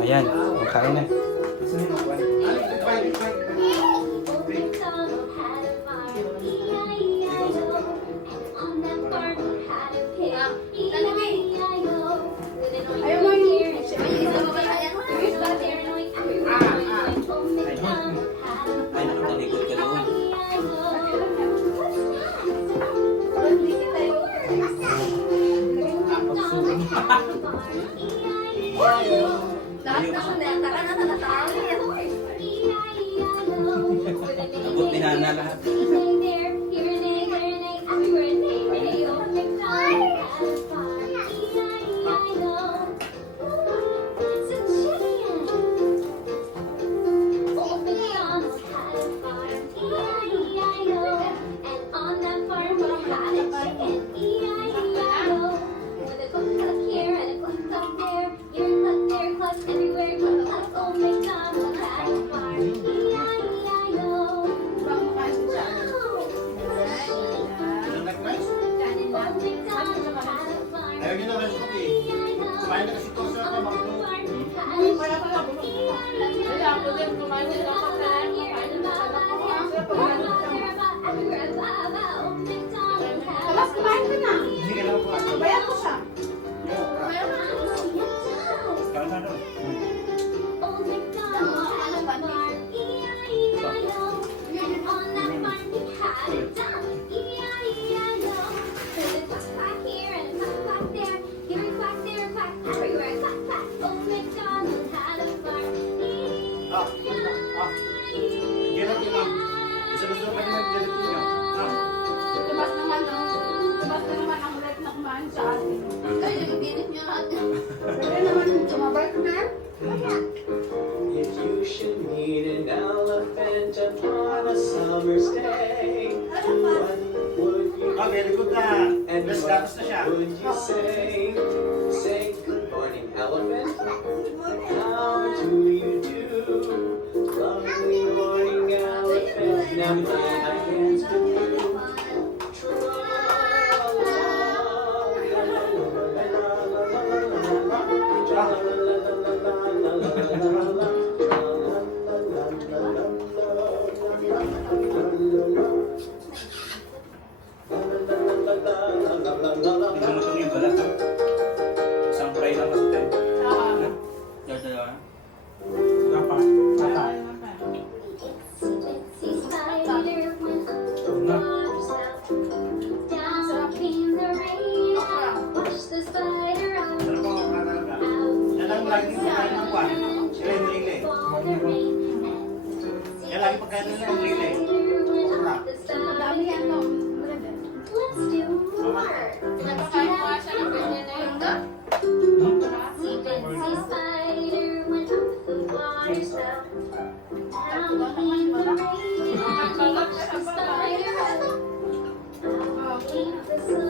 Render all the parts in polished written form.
Ayan, kain na. Ay, nakatalikod ka doon. Abot ni Nana lahat. Ayaw niyo na restaurant eh. Kumain na kasi ito sa Kamagdo. Mas kumain ka na. Sige lang po. Bayan ko siya. Kaya na doon. Gelatin lang. Gusto pa naman gelatin niyo. Tubas naman ang ulit na kumain sa atin. Ay, nagdinit niya natin. Pwede naman tumabay ka na. If you should meet an elephant upon a summer's day, what would you Ah, very good na. and Best datos na siya. what would you say? Say good morning, elephant. How do you do? Lovely morning, elephant. Now join my hands with you. Hindi mo na yung balat. Isang fry lang kasi tayo. Dalawa. Ano po ang talaga? Yan ang lagi pagkain ng kwan. Sila yung lili. Yan lagi pagkain nila ng lili. Mura. Madami yan to. Napakain ko nga siya ng ganyan na yun.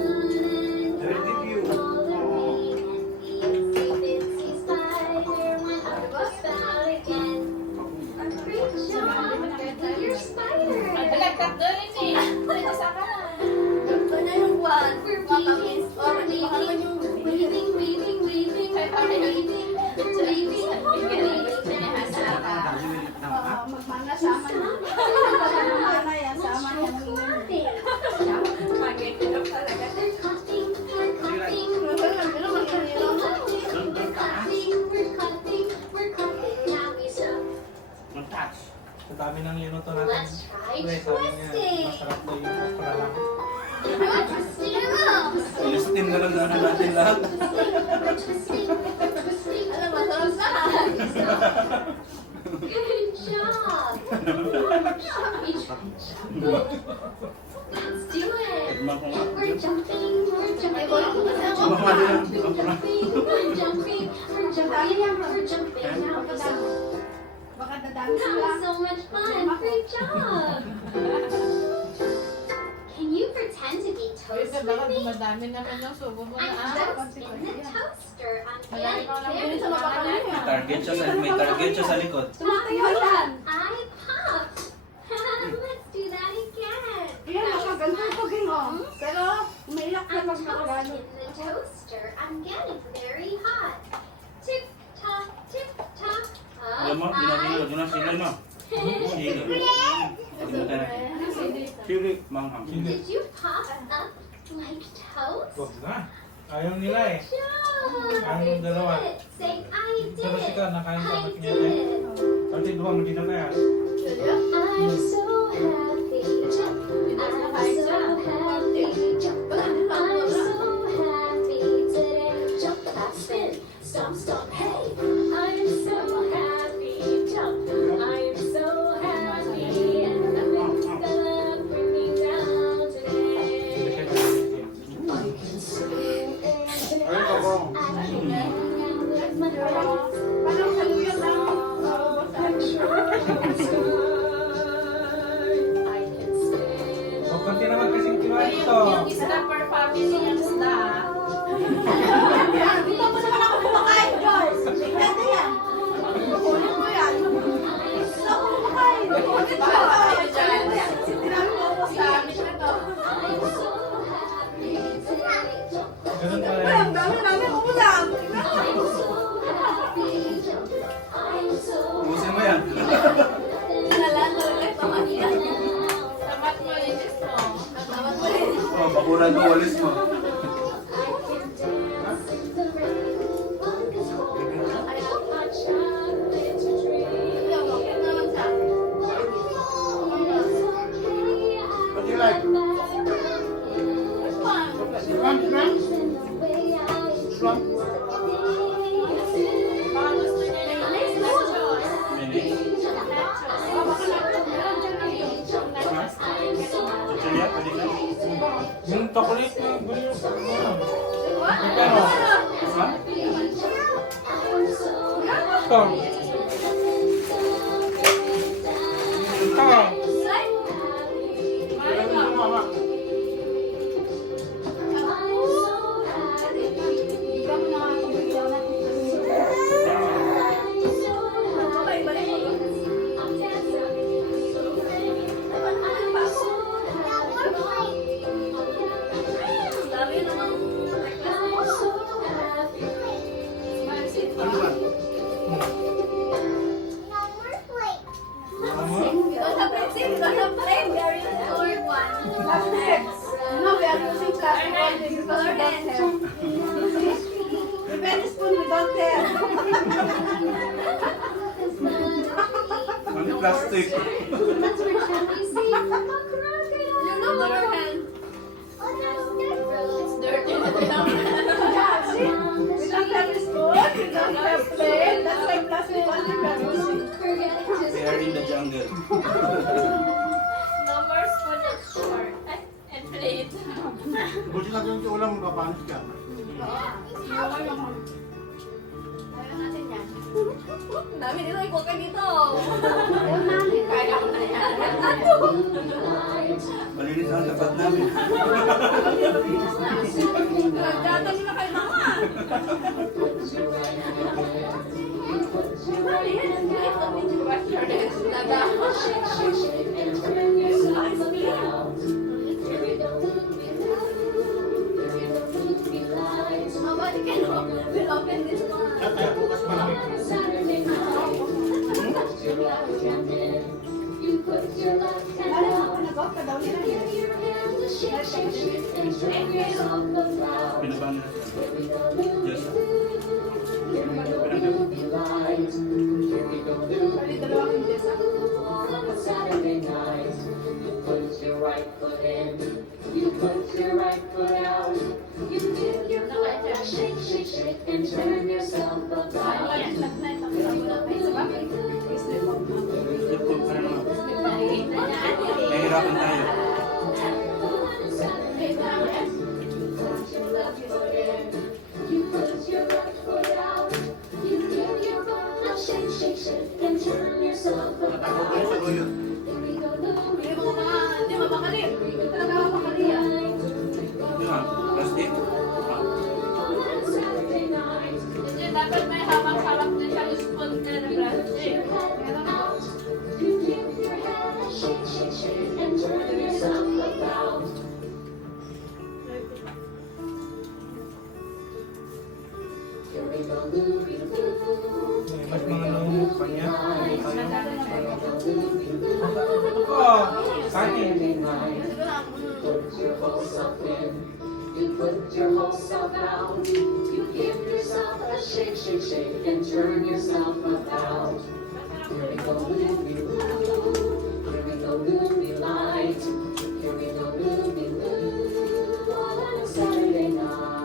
Dirty view. Balagtag doon eh. Pwede sa ka na. Ano yung one? Matamis. Or baka naman yung magmana sama na. Magmana yan. Sama yan. Mag-itilok talaga. Ang touch. Sa dami ng linuto natin. Let's try Uy, sabi niya, twisting. masarap daw yung okra lang. Twisting moves. Ilusutin na lang na natin lahat. Twisting. Alam mo, sarap na. Good job. Let's do it. We're jumping. We're jumping. We're jumping. We're jumping. We're jumping. We're jumping. Now we stop. Baka dadami That sila. was so much fun. Great job. Can you pretend to be toast Pwede with baka me? dumadami naman ng subo mo I'm na toast in the toaster. I'm Malaki getting pa lang very yun sa mga hot. Target siya may target siya sa likod. Tumatayo yan. I popped. Let's do that again. Yan, nakaganda yung paging Pero, umiiyak ka I'm pag nakagano. toast in the toaster. I'm getting very hot. Tick tock, tick tock. Alam mo, dinadilo, dinasilan mo. Sili. Kalimutan na. Sili, manghang. Did you pop up like toast? Wag na. Ayaw nila eh. Ayaw yung dalawa. Say, I did Pero it. sika, nakain ka. I Ba't niya did eh? it. Pati duwang hindi na kaya. I'm so happy. I'm so happy. I'm so happy today. Jump, hop, spin, stomp, stomp, hey. I'm so happy. Jump. I'm so happy. And nothing's gonna bring me down today. I can swim and Ayun ka bro. I can hang out with my friends. Parang saluyan lang. I can spin. O, konti naman kasing kinuha ito. Yung isda per family yung isda. Dito mo naman ako kumakain, Joyce. Pwede yan. Kukunin mo yan. Gusto ko kumakain. Kukunin mo. Kukunin mo yan. Sinabi mo ako sa amin na to. Ganun pala Ay, yun. ang dami namin ulam. Ubusin mo yan. Nalaan mo ulit pamangyan. Tamat mo yung gusto. Tawag mo rin. Oh, bakuran mo, walis mo. Ayaw mo, kaya naman siya. What do you like? Shrimp, shrimp? Shrimp? Baka gusto niya yung nachos. Mini. Chichilya, pwede ka? Yung chocolate na guli yung Ano? Ha? Ito. Ito. Ano ba? No, we are using plastic only because we don't have. The pen spoon we don't have. Ano plastic? You know what our hand? It's dirty. Yeah, see? We don't have spoon, we don't have plate. That's why plastic only we are using. We are in the jungle. No more spoon and fork. And plate. Buti natin yung ulam mo kapanis ka. Ayaw natin yan. Dami dito, ikaw ka dito. Kaya ko na yan. Malinis ang tapat namin. Nagdatan nyo na kayo naman. At tayo bukas pa namin. Pinabahan nila sila. Yes. Saturday night, you put your right foot in, you put your right foot out, you give your foot a shake, shake, shake, and turn yourself about. Step food pa rin naman. Nahihirapan tayo. You put your right foot out, you give your foot a shake, shake, shake, and turn yourself Natakot kayo sa about. guyo. Hindi mo hindi mapakali. Hindi talaga mapakali yan. Yun nga, plastic. Saturday night, Hindi, dapat may hawak-hawak na siya yung spoon na ng plastic. you give your head a shake, shake, shake, and turn yourself about. Mas mga nung pa niya. Saturday night. Siguro lang, Put your whole self in. You put your whole self out. You give yourself a shake, shake, shake, and turn yourself about. Here we go, Looby Loo. Here we go, Looby Light. Here we go, Looby Loo. On a Saturday night.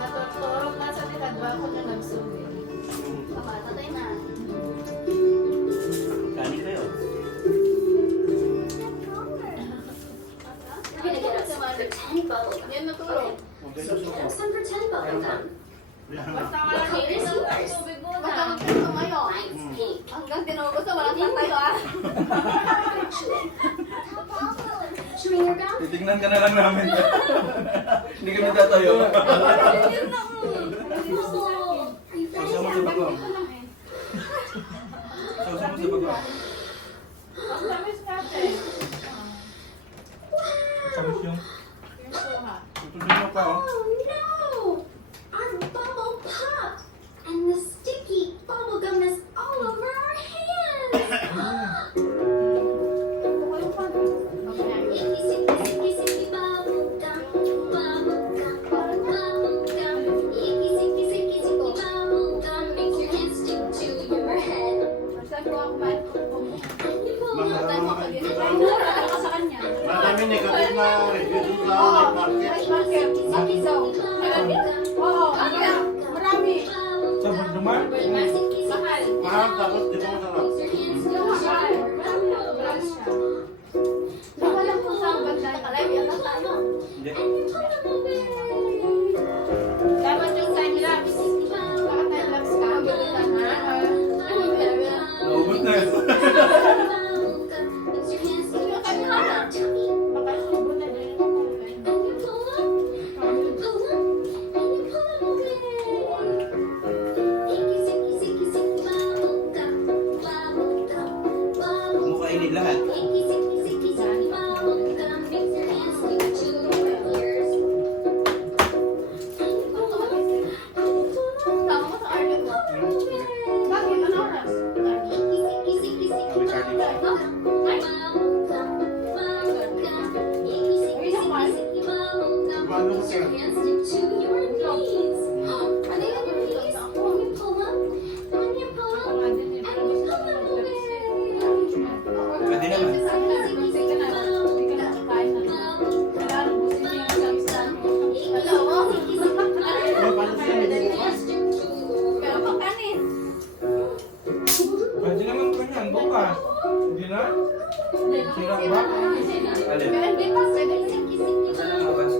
natutulog na sa tinagba ko na nagsuwi. Baka, tatay na. Kanin kayo. We're gonna get us some pretend bubble gum. Yan natulog. Okay, So we have some pretend bubble gum. Basta What color is yours? Basta magpinto mayo. Mine's pink. Hanggang tinugos na walang tayo ah. Should we hear gum? Titignan ka na lang namin. Hindi kami tatayo. Are you ready Sama sa now? bago. Sama sa bago. Ang tamis natin. Tapos yung Yung suha. Tutuloy mo pa, oh. Oh no! Our bubble popped! And the sticky bubble gum is all over our hands! Icky, sicky, sicky, sicky, bubble gum, bubble gum, bubble gum. Icky, sicky, sicky, sicky, bubble gum makes your hands stick to your head. Sabi ko ako man. And you pull Mga up mga and kaibigan. Ako sa kanya. Marami negative na review dun sa night market. Night market. Aki daw. Oo. Marami. sa Bugduman. Mahal. Mahal tapos di ba masarap? Yung mahal. Marami siya. Wala lang kung saan banda. Nakalive yan lang tayo. Hindi. Dapat yung time-lapse. Bakit time-lapse ka? Ang bilisan na. Ano ba yan? Naubos na yun. Yung kanya. Baka subo na din. Huwag mo kainin lahat. Tama mo sa artist mo. Bakit? Ano oras? Pwede naman. Pwede naman ko yan, bukas. Hindi na? Sira ba? Alin? Bukas.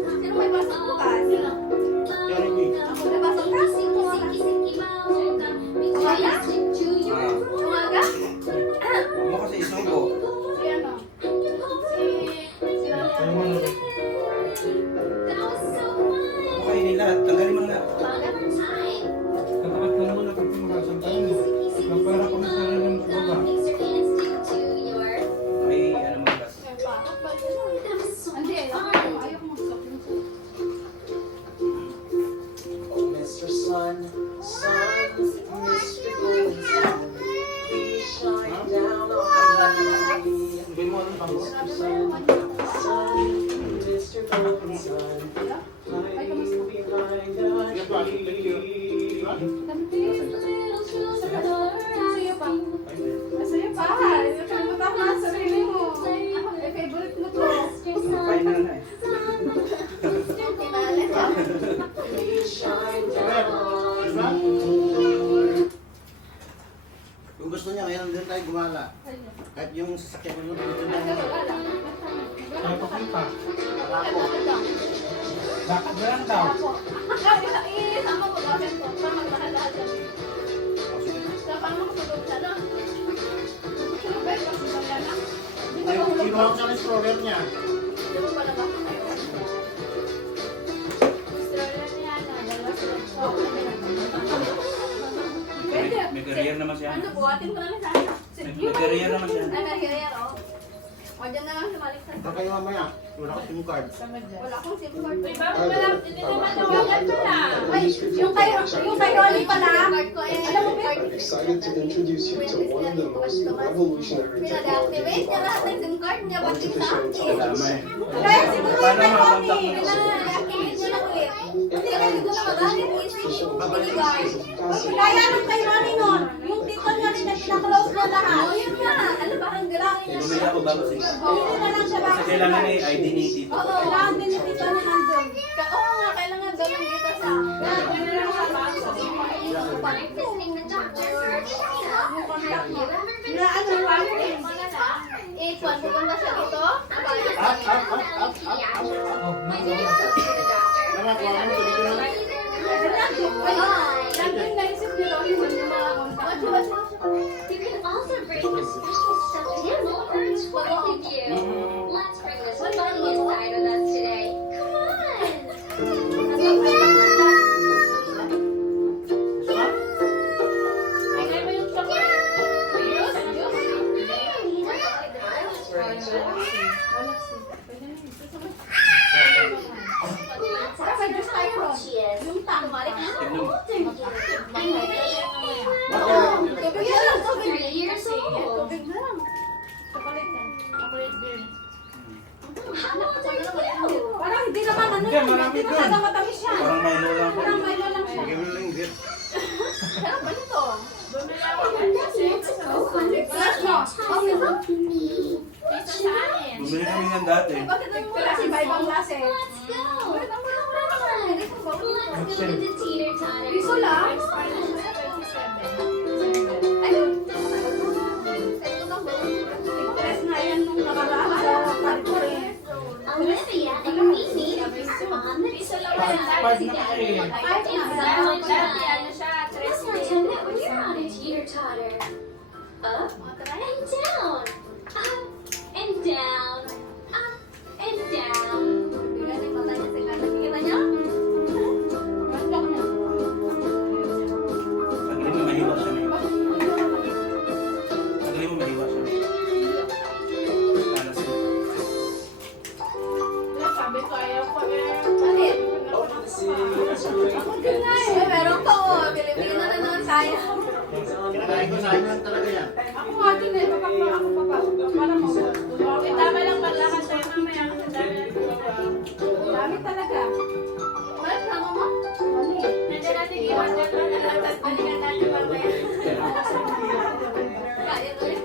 Jollibee. Huwag mo kasi isubo. Tayo mo ulit. Huwag mo kainin lahat. Tanggalin mo na lahat. Katapat lang muna kung pumakasang tayo. Para kung sarili ng baba. May ano mo bukas. Oh, Mr. Sun, Sun, Mr. Golden Sun, please shine down on me. Sabihin mo anong tango? Mr. Sun, Sun, Mr. Golden Sun, hide behind a tree. Masaya pa. Nakalimutan ko na ang sarili mo. Eh, favorite mo to. Kain na na eh. Tinali ka. Please shine Diba? down on me. Kung gusto niya, ngayon din tayo gumala. Kahit yung sasakyan ko dito na Ano, wala. Tayo pakita. ako. Lakad na lang daw. Isama ko gawin ko. Para magmahal-mahal ka. Sa paano makatulog siya, no? Tulog ba yung pagsulog yan, no? Di ba mahulog Kinuha ko sa stroller niya. Di ba pala ba kayo? Stroller niya, na. Dalawa sila. Pwede. May career naman siya. Ano, buhatin ko na rin sana. May career naman siya. Ay, may career, oh. O, dyan na lang sumalik sa... Baka kayo mamaya. Wala ka SIM card. Wala akong SIM card. Uy, bakit wala? Hindi naman nawagan pa lang. Ay, yung kay Rolly pala. Alam mo ba? I'm excited to introduce you to one of the most revolutionary Pina-deactivate niya lahat ng SIM card niya pati sa akin. Wala eh. Kaya siguro Paano kay Rolly. makakontak mo? Pina-deactivate niya lang ulit. Hindi na hindi ko na magamit. Isip yung binigay. technology. Kaya nung kay Rolly nun, yung tito niya rin na pinaklose na lahat. O yun nga, ano ba, ang galangin niya Bumili ako bago SIM card. Hindi na lang siya Kasi bakit. kailangan may ID ni Tito. Oo, kailangan din yung tito niya nandun. Oo nga, kailangan doon dito siya. Yun na lang sa bago sa sima. I'm visiting the doctor for a checkup. Have you ever been Na ano, Rolly? Eh, kung pupunta siya dito, Up, up, up, up, up, up. Oh, I did go to the doctor. Mga kuha mo, dito na. Laging naisip ni Rolly mo yung mga contact mo. You can also bring a special stuffed animal or a toy with you. Let's bring this bunny inside with us today. Come on. Bigay mo yung chocolate. Para may Diyos tayo ron. Yung tama. Tubig na lang, tubig. 3 years old. Tubig na lang. Chocolate yan. Chocolate din. How old are you? Parang hindi naman ano Hindi, yan. marami Hindi doon. masyadong matamis yan. Parang Milo lang po. Parang Milo lang siya. Bigyan mo lang yung gift. Pero ba nito? Bumili ako ng kasi sa Flash mo. Okay ba? Dito sa amin. Bumili kami ng dati. Eh, bakit ang klase? Iba-ibang klase. Let's go. Bakit ang mura-mura naman? Let's go to Teeter Totter. Piso lang? Expired na siya sa 27. Ayun. Ito lang ba? Express nga yan nung nakaraan sa Carrefour eh. Olivia and Mimi are on the Piso lang tour. yan. Five na kasi. Kahit na. Dati ano siya, Let's 3 pretend that we're on a Teeter Totter. Up and down. Up and down. Up and down. Bigyan ng mata niya sa kanan. Kita niya? Randok niya. Pagaling mo mahiwa siya. Pagaling mo mahiwa siya. Para sa Sabi ko, ayaw ko eh. Alin? Over the city, Eh, meron pa oh. Pilipino na naman tayo. Kinakain ko sa inyo talaga yan. Ako nga din eh. Papaklo ako papasok. Para mo. Eh, tama lang maglakad tayo mamaya kasi dami na dito. Dami talaga. Wala sama mo? Mali. Nandiyan natin iwan dyan na lahat at balikan natin mamaya. Kaya to eh.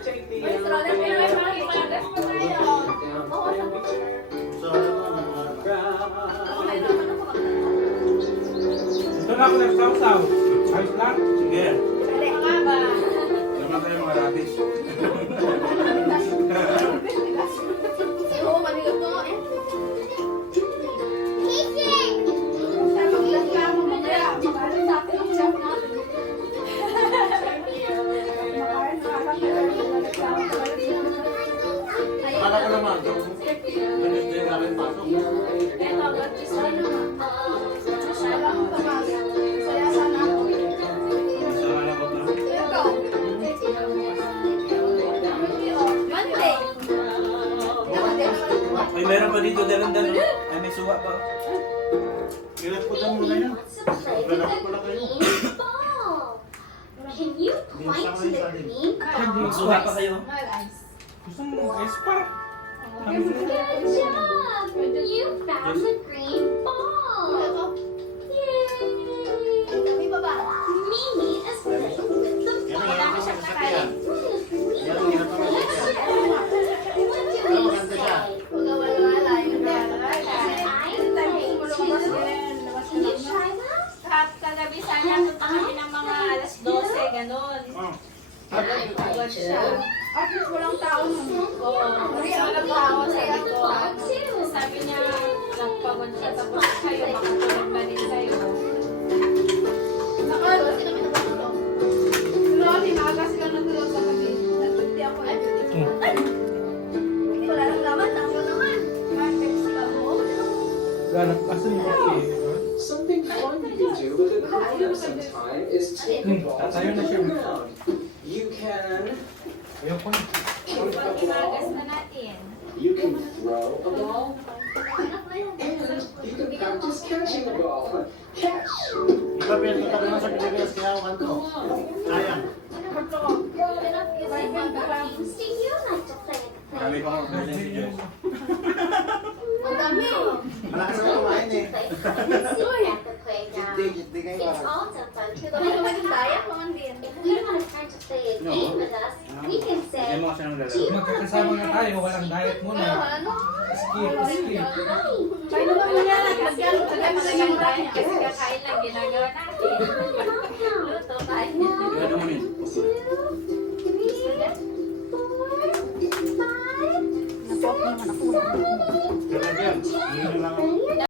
take the May stroller Pero pa ay yun. mga ipagas mo tayo. Oo, sama ko. So, ano ba? Ano ba? Ako, may naman ako magdala. Ito na ako nagsaw-saw. Ayos lang. sige. Dali. Mga ba? Naman tayo mga rabbits. Oo, manigot ko eh. Siya magreklamo mamaya. Magkano sa akin ang chef natin. Makain na alam na magreklamo sa Ayun. Akala ko naman, ganit din namin pasok. Eto, baptist na naman. Alam mo pa ba? Saya sana ako. Sama na ko na. Ikaw. Monday. Ay, meron pa dito dalan-dalan. Ay, may suwa pa. Ilat ko lang muna yan. Wants to play with the green ball. Can you point to the green ball? Magsuha pa kayo. Gusto mo ice pa? Good job! You found the green ball. Yay! Kami pa ba? Mimi is playing with the Yan ang ball. hirap ko sa sasakyan. What Yan ang hirap ko sa sasakyan. do we maganda siya. say? Pagkawala-wala. Yun din. I Anytime play gusto mo lumabas too. din. Labas ka Can you lang. try that? Kagabi sana punta kami ng mga alas 12, ganun. Oh. Pagod siya. At least walang tao nun. Oo, kasi walang tao, sabi ko. Sabi niya, nagpagod siya, tapos kayo, makatulog ba din sa'yo? Nakalo, kasi kami natutulog. Si Ronnie, maaga sila natulog sa gabi. Nagpunti ako eh. Hindi, wala lang laman. Tama naman. Market sila mo. Ganap kasi mo kasi. Something fun you can do with a quick some time is take a ball to Tatayo na the siya. ground. You can Ayoko na. Pag imagas na natin. You can throw a ball and you can practice catching a ball. Catch. Iba pinagpunta ko naman sa Pilipinas kaya ako kanto. Sayang. Growing up using video games, do you like to play Marami pa akong version si Joyce. Ang dami. Malakas na kumain eh. at the playground? Jit-di kayo It's parang. also fun to Ito naman learn. yung daya ko man din. If we want a friend to play a game with us, we can Bigyan say, mo kasi ng do lalaro. you want to Magkakasama na play tayo, walang diet muna. Ano? Skip, skip. Hi. Ay, naman mo yan. Nagkano ka na Magaganda yan kasi kakain lang ginagawa natin.